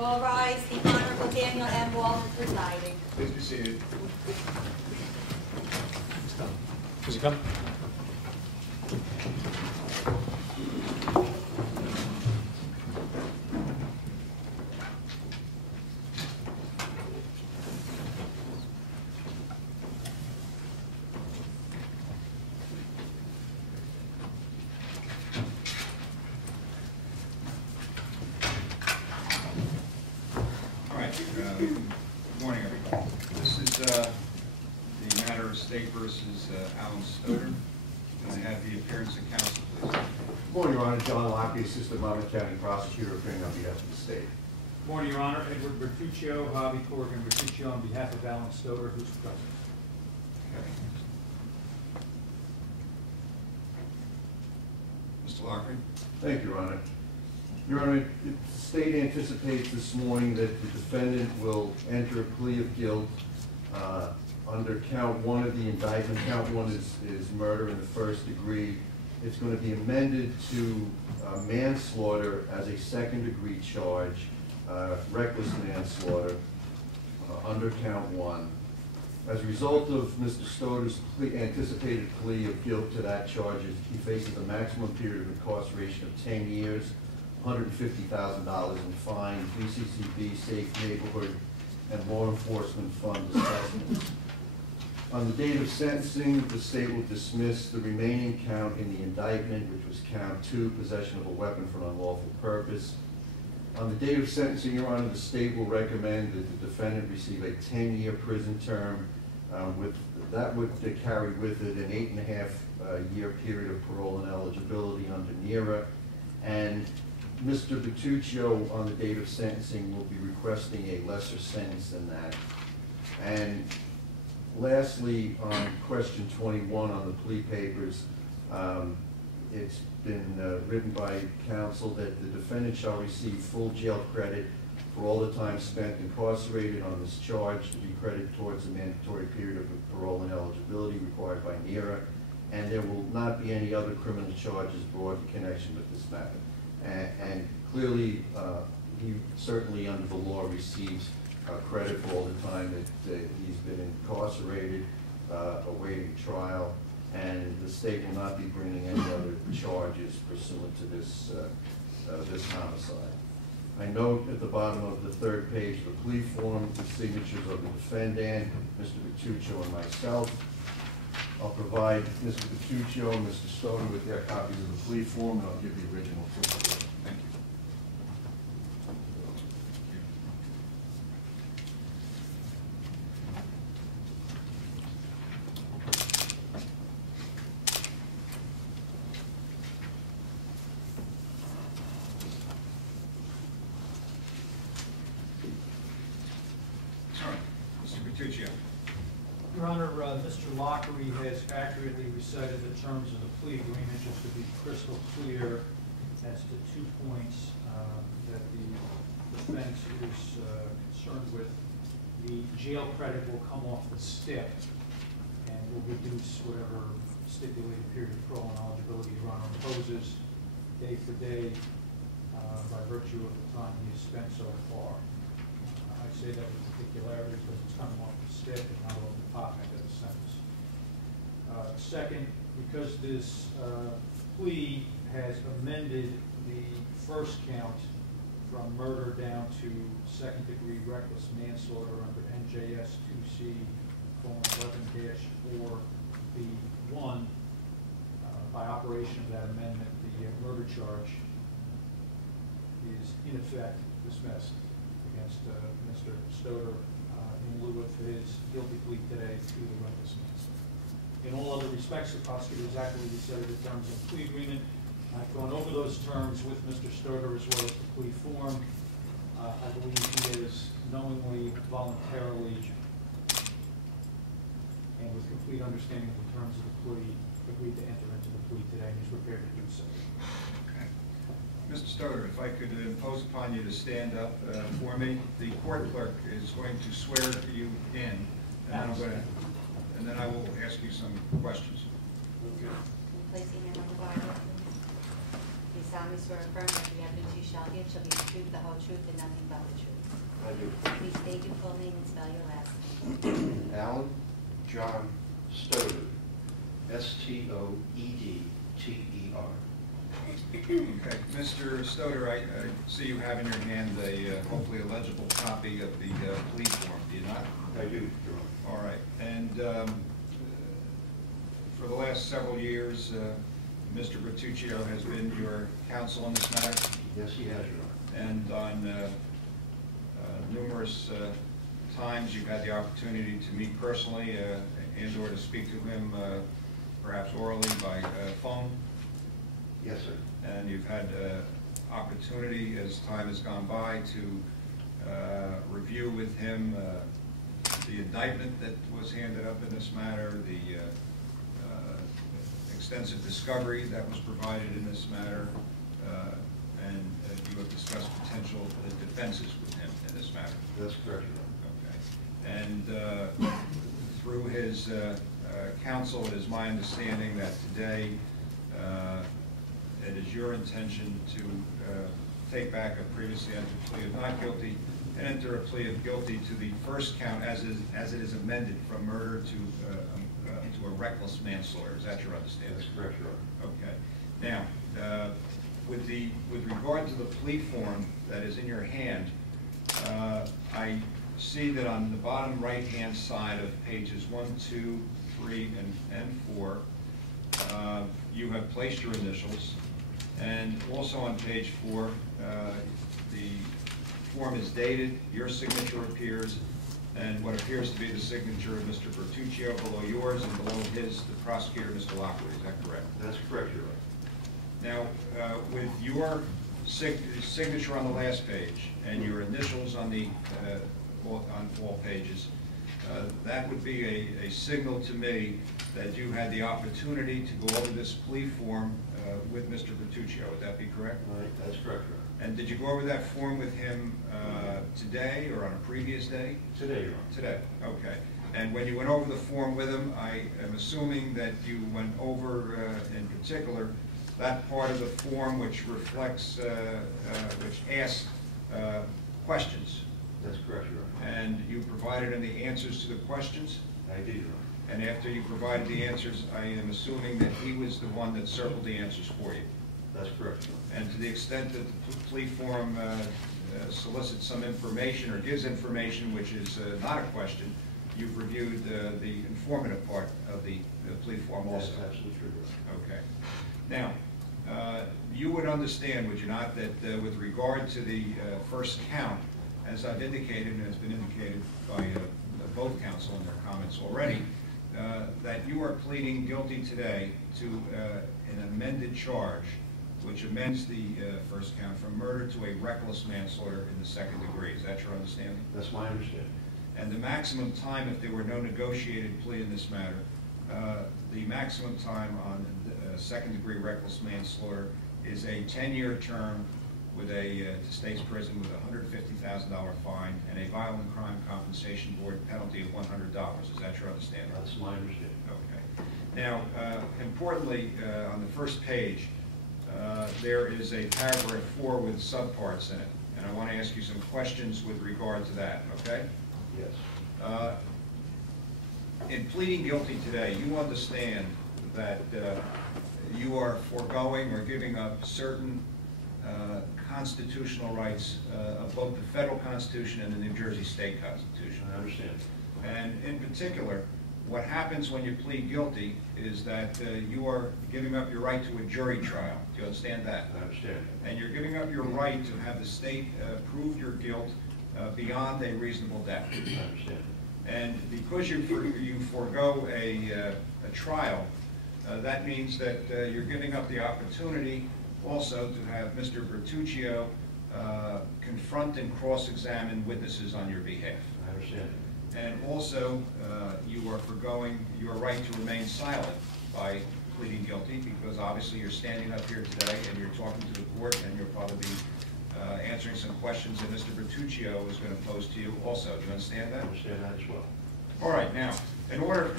All rise. The Honorable Daniel M. Wall is presiding. Please be seated. Does he come? Good morning, everybody. This is the matter of State versus Alan Stoedter. Can I have the appearance of counsel, please? Good morning, Your Honor. John Locke, Assistant Monmouth County Prosecutor, appearing on behalf of the state. Good morning, Your Honor. Edward Bertuccio, Hobby Corrigan Bertuccio, on behalf of Alan Stoedter, who's present. Okay. Mr. Lockery? Thank you, Your Honor. Your Honor, the state anticipates this morning that the defendant will enter a plea of guilt under count one of the indictment. Count one is murder in the first degree. It's going to be amended to manslaughter as a second degree charge, reckless manslaughter under count one. As a result of Mr. Stoedter's anticipated plea of guilt to that charge, he faces a maximum period of incarceration of 10 years, $150,000 in fine, BCCB, safe neighborhood, and law enforcement fund assessments. On the date of sentencing, the state will dismiss the remaining count in the indictment, which was count two, possession of a weapon for an unlawful purpose. On the date of sentencing, Your Honor, the state will recommend that the defendant receive a 10-year prison term. That would carry with it an 8.5-year period of parole and eligibility under NERA. And Mr. Bertuccio, on the date of sentencing, will be requesting a lesser sentence than that. And lastly, on question 21 on the plea papers, it's been written by counsel that the defendant shall receive full jail credit for all the time spent incarcerated on this charge to be credited towards the mandatory period of parole and eligibility required by NERA, and there will not be any other criminal charges brought in connection with this matter. And clearly, he certainly under the law receives credit for all the time that he's been incarcerated, awaiting trial, and the state will not be bringing any other charges pursuant to this homicide. I note at the bottom of the third page of the plea form the signatures of the defendant, Mr. Bertuccio, and myself. I'll provide Mr. Bertuccio and Mr. Stoedter with their copies of the plea form, and I'll give the original to the court. Thank you. All right, Mr. Bertuccio. Your Honor, Mr. Lockery has accurately recited the terms of the plea agreement, just to be crystal clear as to 2 points that the defense is concerned with. The jail credit will come off the stip and will reduce whatever stipulated period of parole and eligibility Your Honor imposes day for day by virtue of the time he has spent so far. I say that with particularity because it's coming off the stip and not off the top end of the sentence. Second, because this plea has amended the first count from murder down to second-degree reckless manslaughter under NJS 2C:11-4B1, by operation of that amendment, the murder charge is in effect dismissed against Mr. Stoedter in lieu of his guilty plea today to the reckless manslaughter. In all other respects, the prosecutor has accurately recited the terms of the plea agreement. I've gone over those terms with Mr. Stoedter as well as the plea form. I believe he is knowingly, voluntarily, and with complete understanding of the terms of the plea, agreed to enter into the plea today, and he's prepared to do so. Okay. Mr. Stoedter, if I could impose upon you to stand up for me. The court clerk is going to swear you in, and then I will ask you some questions. Okay. Place your hand on the Bible, please. Do you solemnly swear or affirm that the evidence you shall give shall be the truth, the whole truth, and nothing but the truth? I do. Please state your full name and spell your last name. Alan John Stoedter, S-T-O-E-D-T-E-R. Okay, Mr. Stoedter, I see you have in your hand a, hopefully a legible copy of the plea form, do you not? I do, Your Honor. All right, and for the last several years, Mr. Bertuccio has been your counsel in this matter, Yes, he has, Your Honor. and on numerous times you've had the opportunity to meet personally and or to speak to him perhaps orally by phone. Yes, sir. And you've had opportunity as time has gone by to review with him the indictment that was handed up in this matter, the extensive discovery that was provided in this matter, and you have discussed potential defenses with him in this matter. That's correct, Your Honor. Okay. And through his counsel, it is my understanding that today it is your intention to take back a previously entered plea of not guilty and enter a plea of guilty to the first count as it is amended from murder to a reckless manslaughter. Is that your understanding? That's correct, Your Honor. Okay. Now, with regard to the plea form that is in your hand, I see that on the bottom right-hand side of pages 1, 2, 3, and 4, you have placed your initials, and also on page 4, the form is dated, your signature appears, and what appears to be the signature of Mr. Bertuccio below yours, and below his, the prosecutor, Mr. Lockery. Is that correct? That's correct, Your Honor. Now, with your signature on the last page and your initials on the on all pages, that would be a signal to me that you had the opportunity to go over this plea form with Mr. Bertuccio. Would that be correct? That's correct, Your Honor. And did you go over that form with him today or on a previous day? Today, Your Honor. Today, okay. And when you went over the form with him, I am assuming that you went over, in particular, that part of the form which reflects, which asks questions. That's correct, Your Honor. And you provided him the answers to the questions? I did, Your Honor. And after you provided the answers, I am assuming that he was the one that circled the answers for you. That's correct, Your Honor. And to the extent that the plea form solicits some information or gives information which is not a question, you've reviewed the informative part of the plea form also. That's absolutely true, Your Honor. Okay. Now, you would understand, would you not, that with regard to the first count, as I've indicated and has been indicated by both counsel in their comments already, that you are pleading guilty today to an amended charge which amends the first count from murder to a reckless manslaughter in the second degree. Is that your understanding? That's my understanding. And the maximum time, if there were no negotiated plea in this matter, the maximum time on second degree reckless manslaughter is a 10-year term with a to state's prison with a $150,000 fine and a violent crime compensation board penalty of $100. Is that your understanding? That's my understanding. Okay. Now, importantly, on the first page, there is a paragraph 4 with subparts in it, and I want to ask you some questions with regard to that, okay? Yes. In pleading guilty today, you understand that you are foregoing or giving up certain constitutional rights of both the federal Constitution and the New Jersey State Constitution. I understand. And in particular, what happens when you plead guilty is that you are giving up your right to a jury trial. Do you understand that? I understand. And you're giving up your right to have the state prove your guilt beyond a reasonable doubt. I understand. And because you forego a trial, that means that you're giving up the opportunity also to have Mr. Bertuccio confront and cross-examine witnesses on your behalf. I understand. And also, you are foregoing your right to remain silent by pleading guilty, because obviously you're standing up here today and you're talking to the court, and you'll probably be answering some questions that Mr. Bertuccio is going to pose to you also. Do you understand that? I understand that as well. All right. Now, in order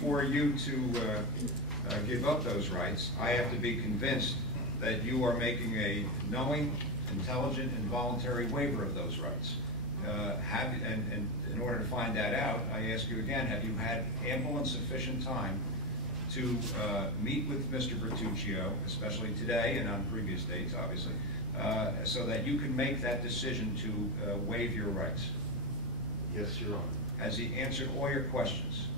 for you to give up those rights, I have to be convinced that you are making a knowing, intelligent, and voluntary waiver of those rights. And in order to find that out, I ask you again, have you had ample and sufficient time to meet with Mr. Bertuccio, especially today and on previous dates, obviously, so that you can make that decision to waive your rights? Yes, Your Honor. Has he answered all your questions?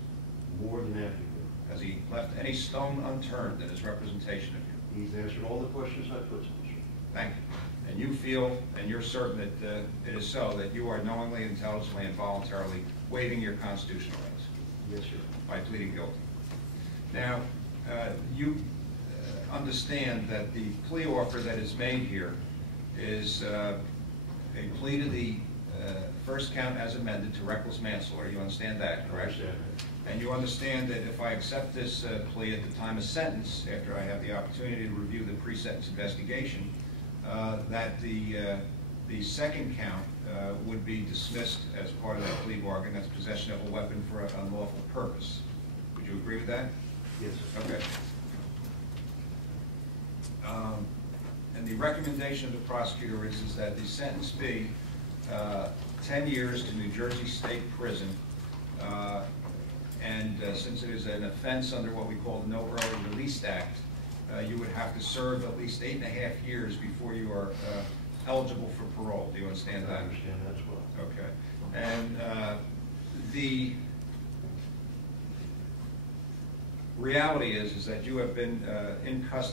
More than happy to. Has he left any stone unturned in his representation of you? He's answered all the questions I put to him, sir. Thank you. And you feel, and you're certain that it is so, that you are knowingly, intelligently, and voluntarily waiving your constitutional rights? Yes, Your Honor. By pleading guilty. Now, you understand that the plea offer that is made here is a plea to the first count as amended to reckless manslaughter. You understand that, correct? I understand that. And you understand that if I accept this plea at the time of sentence, after I have the opportunity to review the pre-sentence investigation, that the second count would be dismissed as part of that plea bargain. That's possession of a weapon for an unlawful purpose. Would you agree with that? Yes, sir. Okay. And the recommendation of the prosecutor is that the sentence be 10 years to New Jersey State Prison, and since it is an offense under what we call the No Early Release Act, you would have to serve at least 8.5 years before you are eligible for parole. Do you understand that? I understand that as well. Okay. And the reality is that you have been in custody